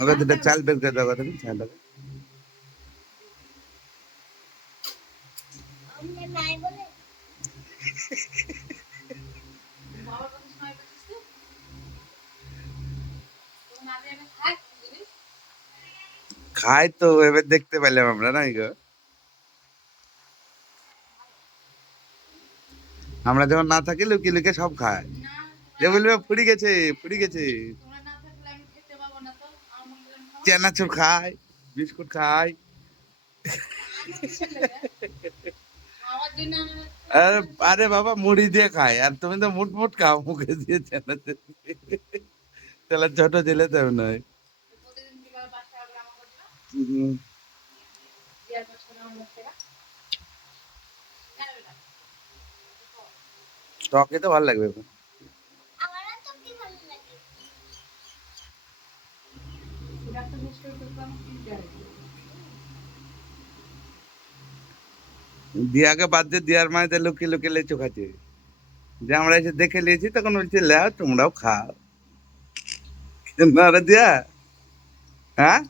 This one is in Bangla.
ওকে দুটো চাল বের করে দাও তুমি চাল খাই তো এবার দেখতে পেলাম আমরা না গো আমরা যখন না থাকি লুকিয়ে লুকিয়ে সব খাই যে বলবে ফুরি গেছে ফুরি গেছে চানাচুর খাই বিস্কুট খাই আরে আরে বাবা মুড়ি দিয়ে খাই আর তুমি তো মুট মুট খাও মুখে দিয়ে চানাচুর তাহলে ছোট ছেলে তো নয় টকে তো ভালো লাগবে দিয়াকে বাদ দিয়ে দিয়ার মায়েতে লুকিয়ে লুকিয়ে লেচু খাচ্ছে যে আমরা এসে দেখে নিয়েছি তখন বলছি লেও তোমরাও খাও না রে দিয়া হ্যাঁ